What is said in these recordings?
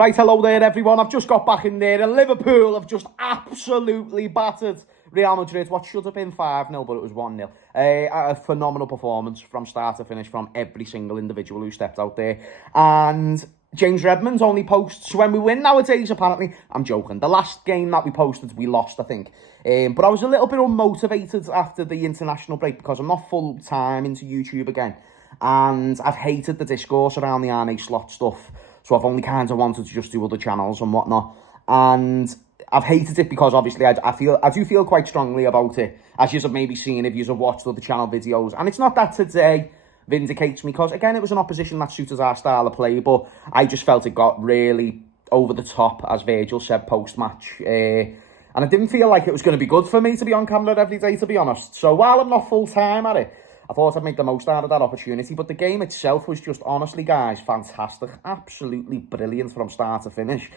Right, hello there everyone, I've just got back in there and Liverpool have just absolutely battered Real Madrid. What should have been 5-0, but it was 1-0. A phenomenal performance from start to finish from every single individual who stepped out there. And James Redmond only posts when we win nowadays, apparently. I'm joking. The last game that we posted, we lost, I think. But I was a little bit unmotivated after the international break because I'm not full-time into YouTube again. And I've hated the discourse around the Arne slot stuff. So I've only kind of wanted to just do other channels and whatnot. And I've hated it because obviously I do feel quite strongly about it. As you have maybe seen if you have watched other channel videos. And it's not that today vindicates me because, again, it was an opposition that suited our style of play. But I just felt it got really over the top, as Virgil said post-match. And I didn't feel like it was going to be good for me to be on camera every day, to be honest. So while I'm not full-time at it, I thought I'd make the most out of that opportunity. But the game itself was just, honestly, guys, fantastic. Absolutely brilliant from start to finish.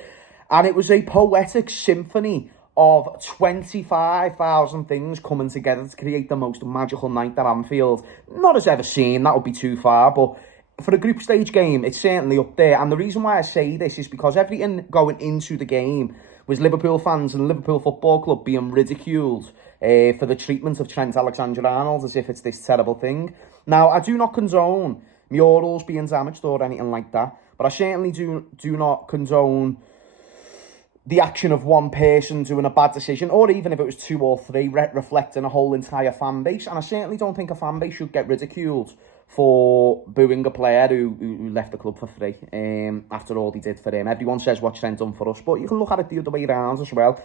And it was a poetic symphony of 25,000 things coming together to create the most magical night that Anfield not has ever seen. That would be too far. But for a group stage game, it's certainly up there. And the reason why I say this is because everything going into the game was Liverpool fans and Liverpool Football Club being ridiculed for the treatment of Trent Alexander-Arnold as if it's this terrible thing. Now, I do not condone murals being damaged or anything like that, but I certainly do not condone the action of one person doing a bad decision, or even if it was two or three, reflecting a whole entire fan base. And I certainly don't think a fan base should get ridiculed for booing a player who left the club for free after all he did for him. Everyone says what Trent done for us, but you can look at it the other way around as well.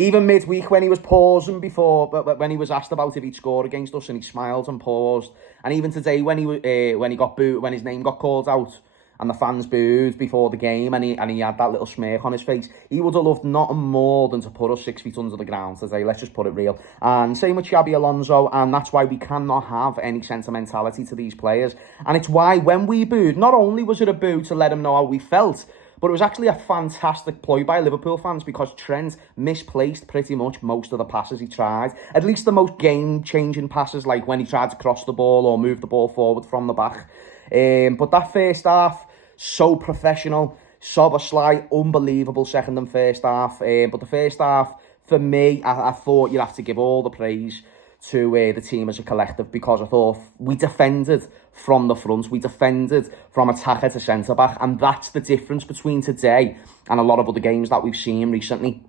Even midweek when he was pausing when he was asked about if he'd score against us, and he smiled and paused. And even today when he got booed, when his name got called out and the fans booed before the game, and he had that little smirk on his face, he would have loved nothing more than to put us 6 feet under the ground today. Let's just put it real. And same with Xabi Alonso, and that's why we cannot have any sentimentality to these players. And it's why when we booed, not only was it a boo to let him know how we felt, but it was actually a fantastic ploy by Liverpool fans because Trent misplaced pretty much most of the passes he tried. At least the most game-changing passes, like when he tried to cross the ball or move the ball forward from the back. But that first half, so professional. Szoboszlai, unbelievable second and first half. But the first half, for me, I thought you'd have to give all the praise to the team as a collective, because I thought we defended from the front, we defended from attacker to centre-back, and that's the difference between today and a lot of other games that we've seen recently.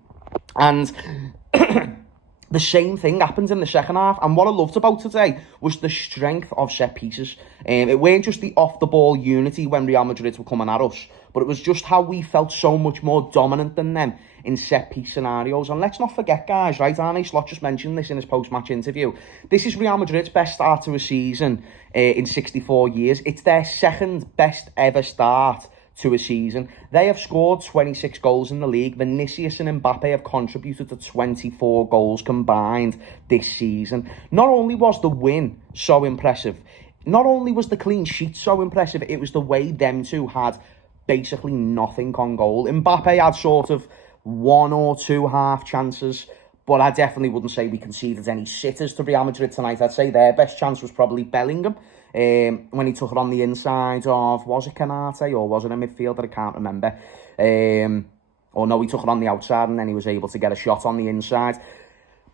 And the same thing happened in the second half, and what I loved about today was the strength of set pieces. It weren't just the off-the-ball unity when Real Madrid were coming at us, but it was just how we felt so much more dominant than them in set-piece scenarios. And let's not forget, guys, right, Arne Slot just mentioned this in his post-match interview. This is Real Madrid's best start to a season in 64 years. It's their second best ever start to a season. They have scored 26 goals in the league. Vinicius and Mbappe have contributed to 24 goals combined this season. Not only was the win so impressive, not only was the clean sheet so impressive, it was the way them two had basically nothing on goal. Mbappe had sort of one or two half chances, but I definitely wouldn't say we conceded any sitters to Real Madrid tonight. I'd say their best chance was probably Bellingham, when he took it on the inside of, was it Canate or was it a midfielder? I can't remember. Or no, he took it on the outside and then he was able to get a shot on the inside.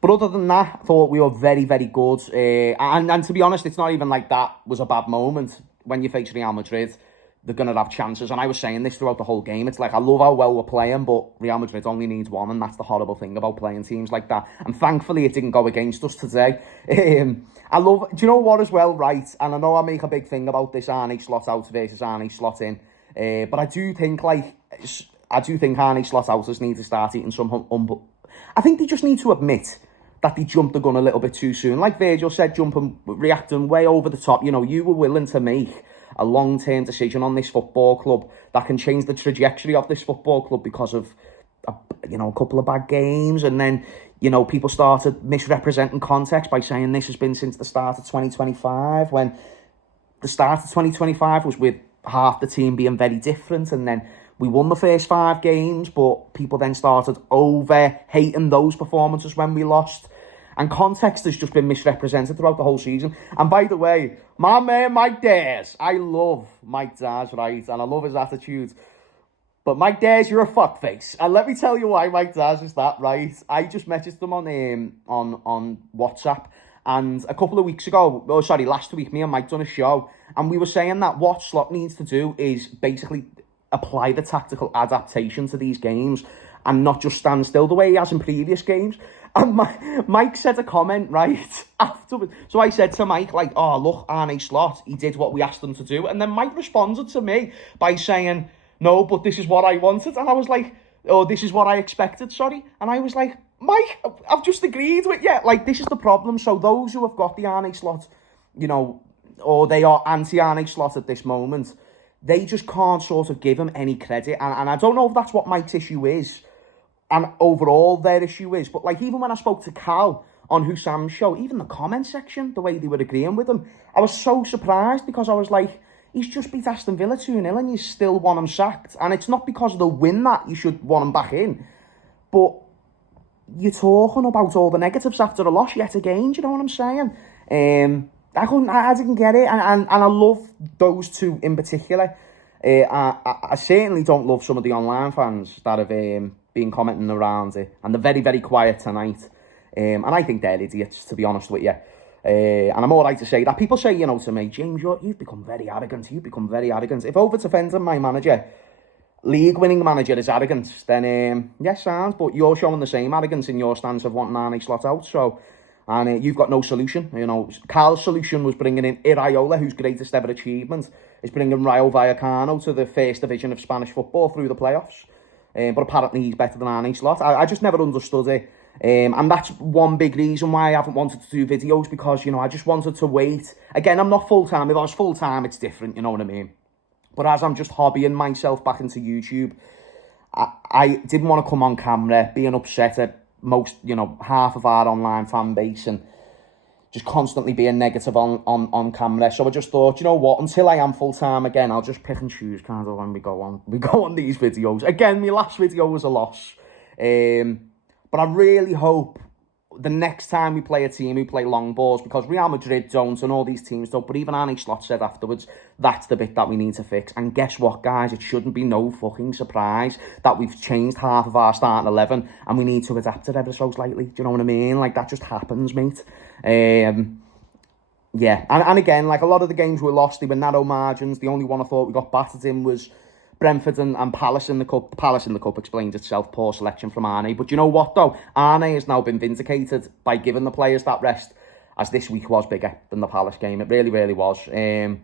But other than that, I thought we were very, very good. And to be honest, it's not even like that was a bad moment. When you face Real Madrid, they're going to have chances. And I was saying this throughout the whole game. It's like, I love how well we're playing, but Real Madrid only needs one. And that's the horrible thing about playing teams like that. And thankfully, it didn't go against us today. I love, do you know what as well, right? And I know I make a big thing about this Arne slot out versus Arne slot in. But I do think, Arne slot outers need to start eating some I think they just need to admit that they jumped the gun a little bit too soon. Like Virgil said, reacting way over the top. You know, you were willing to make a long-term decision on this football club that can change the trajectory of this football club because of, a couple of bad games. And then, people started misrepresenting context by saying this has been since the start of 2025, when the start of 2025 was with half the team being very different. And then we won the first 5 games, but people then started over-hating those performances when we lost. And context has just been misrepresented throughout the whole season. And by the way, my man Mike Dares, I love Mike Dares, right? And I love his attitude. But Mike Dares, you're a fuckface. And let me tell you why Mike Dares is that, right? I just messaged them on WhatsApp. And a couple of weeks ago, last week, me and Mike done a show. And we were saying that what Slot needs to do is basically apply the tactical adaptation to these games and not just stand still the way he has in previous games. And Mike said a comment, right, afterwards. So I said to Mike, like, oh, look, Arne Slot, he did what we asked him to do. And then Mike responded to me by saying, no, but this is what I wanted. And I was like, oh, this is what I expected, sorry. And I was like, Mike, I've just agreed with you. Like, this is the problem. So those who have got the Arne Slot, you know, or they are anti-Arne Slot at this moment, they just can't sort of give him any credit. And I don't know if that's what Mike's issue is, and overall their issue is. But, like, even when I spoke to Cal on Husam's show, even the comment section, the way they were agreeing with him, I was so surprised because I was like, he's just beat Aston Villa 2-0 and you still want him sacked. And it's not because of the win that you should want him back in. But you're talking about all the negatives after a loss yet again, do you know what I'm saying? I didn't get it. And I love those two in particular. I certainly don't love some of the online fans that have been commenting around it. And they're very, very quiet tonight. And I think they're idiots, to be honest with you. And I'm all right to say that. People say, you know, to me, James, you've become very arrogant. You've become very arrogant. If over defending my manager, league-winning manager, is arrogant, then, yes, sounds. But you're showing the same arrogance in your stance of wanting Arne Slot out. So, and you've got no solution. You know, Carl's solution was bringing in Iraola, whose greatest ever achievement is bringing Rayo Vallecano to the first division of Spanish football through the playoffs. But apparently he's better than Arne Slot. I just never understood it. And that's one big reason why I haven't wanted to do videos, because, you know, I just wanted to wait. Again, I'm not full-time. If I was full-time, it's different, you know what I mean? But as I'm just hobbying myself back into YouTube, I didn't want to come on camera being upset at most, you know, half of our online fan base and just constantly being negative on camera. So I just thought, you know what, until I am full-time again, I'll just pick and choose kind of when we go on these videos. Again, my last video was a loss. But I really hope the next time we play a team who play long balls, because Real Madrid don't and all these teams don't, but even Arne Slot said afterwards, that's the bit that we need to fix. And guess what, guys? It shouldn't be no fucking surprise that we've changed half of our starting 11 and we need to adapt it ever so slightly. Do you know what I mean? Like, that just happens, mate. Yeah. And again, like, a lot of the games we lost, they were narrow margins. The only one I thought we got battered in was Brentford and Palace in the Cup. Palace in the Cup explains itself, poor selection from Arne. But you know what, though? Arne has now been vindicated by giving the players that rest, as this week was bigger than the Palace game. It really, really was. It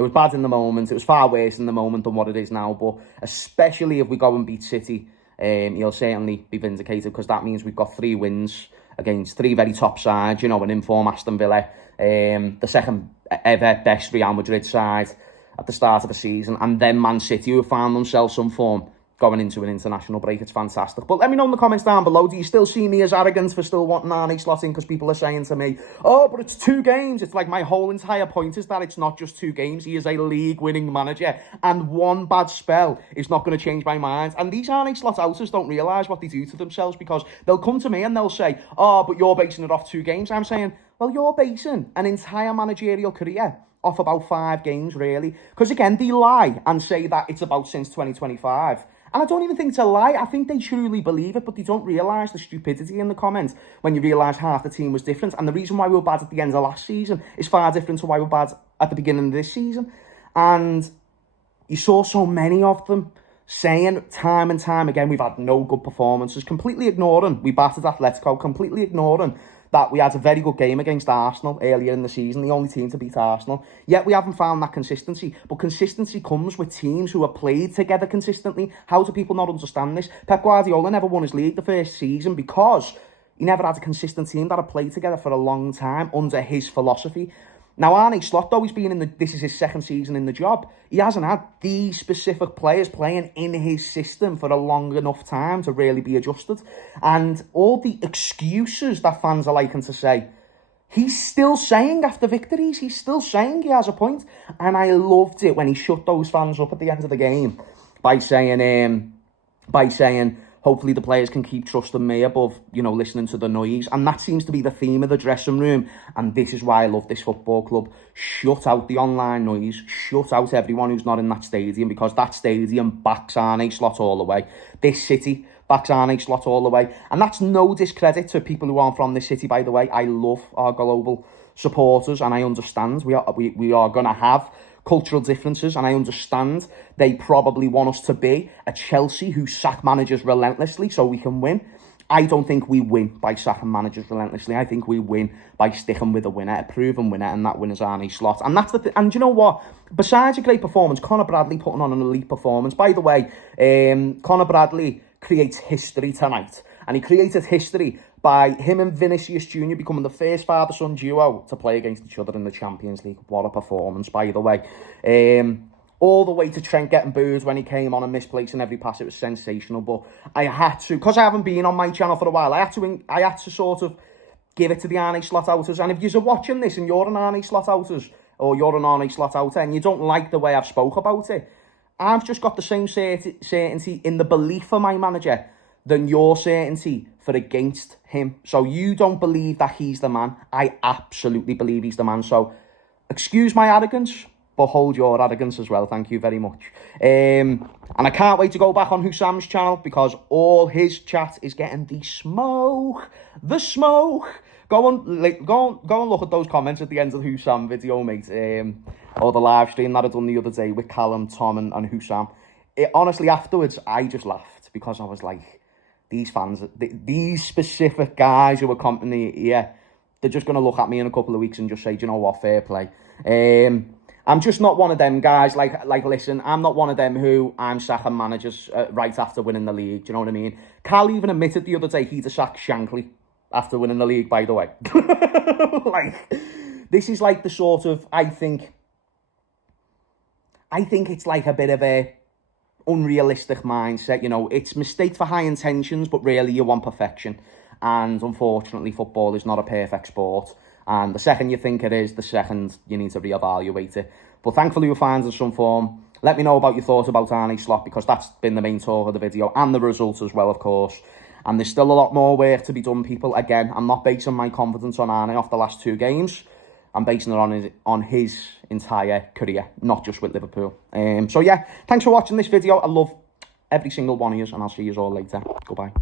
was bad in the moment. It was far worse in the moment than what it is now. But especially if we go and beat City, he'll certainly be vindicated, because that means we've got 3 wins against 3 very top sides, you know, an informed Aston Villa, the second ever best Real Madrid side at the start of the season, and then Man City, who have found themselves some form going into an international break. It's fantastic. But let me know in the comments down below, do you still see me as arrogant for still wanting Arne Slot in? Because people are saying to me, oh, but it's 2 games. It's like my whole entire point is that it's not just 2 games. He is a league-winning manager, and one bad spell is not going to change my mind. And these Arne Slot outers don't realise what they do to themselves, because they'll come to me and they'll say, oh, but you're basing it off 2 games. I'm saying, well, you're basing an entire managerial career off about 5 games, really. Because, again, they lie and say that it's about since 2025. And I don't even think it's a lie. I think they truly believe it, but they don't realise the stupidity in the comments when you realise half the team was different. And the reason why we were bad at the end of last season is far different to why we're bad at the beginning of this season. And you saw so many of them saying time and time again, we've had no good performances, completely ignoring we battered Atletico, completely ignoring that we had a very good game against Arsenal earlier in the season, the only team to beat Arsenal. Yet we haven't found that consistency. But consistency comes with teams who are played together consistently. How do people not understand this? Pep Guardiola never won his league the first season because he never had a consistent team that had played together for a long time under his philosophy. Now, Arne Slot, though, he's been this is his 2nd season in the job. He hasn't had these specific players playing in his system for a long enough time to really be adjusted. And all the excuses that fans are liking to say, he's still saying after victories, he's still saying he has a point. And I loved it when he shut those fans up at the end of the game by saying, Hopefully the players can keep trusting me above, you know, listening to the noise. And that seems to be the theme of the dressing room. And this is why I love this football club. Shut out the online noise. Shut out everyone who's not in that stadium, because that stadium backs Arne Slot all the way. This city backs Arne Slot all the way. And that's no discredit to people who aren't from this city, by the way. I love our global supporters, and I understand we are going to have cultural differences, and I understand they probably want us to be a Chelsea who sack managers relentlessly so we can win. I don't think we win by sacking managers relentlessly. I think we win by sticking with a winner, a proven winner, and that winner's Arne Slot. And that's the and you know what? Besides a great performance, Conor Bradley putting on an elite performance. By the way, Conor Bradley creates history tonight, and he created history by him and Vinicius Jr. becoming the first father-son duo to play against each other in the Champions League. What a performance, by the way. All the way to Trent getting booed when he came on and misplacing every pass. It was sensational. But I had to, because I haven't been on my channel for a while, I had to sort of give it to the Arne Slot outers. And if you're watching this and you're an Arne Slot outers, or you're an Arne Slot outer, and you don't like the way I've spoke about it, I've just got the same certainty in the belief of my manager than your certainty for against him. So you don't believe that he's the man. I absolutely believe he's the man. So excuse my arrogance, but hold your arrogance as well. Thank you very much. And I can't wait to go back on Hussam's channel, because all his chat is getting the smoke. The smoke. Go and look at those comments at the end of the Hussam video, mate. Or the live stream that I done the other day with Callum, Tom and Hussam. Honestly, afterwards, I just laughed, because I was like, these fans, these specific guys who are commenting here, they're just going to look at me in a couple of weeks and just say, do you know what, fair play. I'm just not one of them guys, like listen, I'm not one of them who I'm sacking managers right after winning the league, do you know what I mean? Cal even admitted the other day he'd have sacked Shankly after winning the league, by the way. Like, this is like the sort of, I think it's like a bit of a unrealistic mindset, you know. It's mistake for high intentions, but really you want perfection. And unfortunately, football is not a perfect sport. And the second you think it is, the second you need to reevaluate it. But thankfully, we're finding some form. Let me know about your thoughts about Arne Slot, because that's been the main talk of the video, and the results as well, of course. And there's still a lot more work to be done, people. Again, I'm not basing my confidence on Arne off the last 2 games. I'm basing it on his entire career, not just with Liverpool. So yeah, thanks for watching this video. I love every single one of you, and I'll see you all later. Goodbye.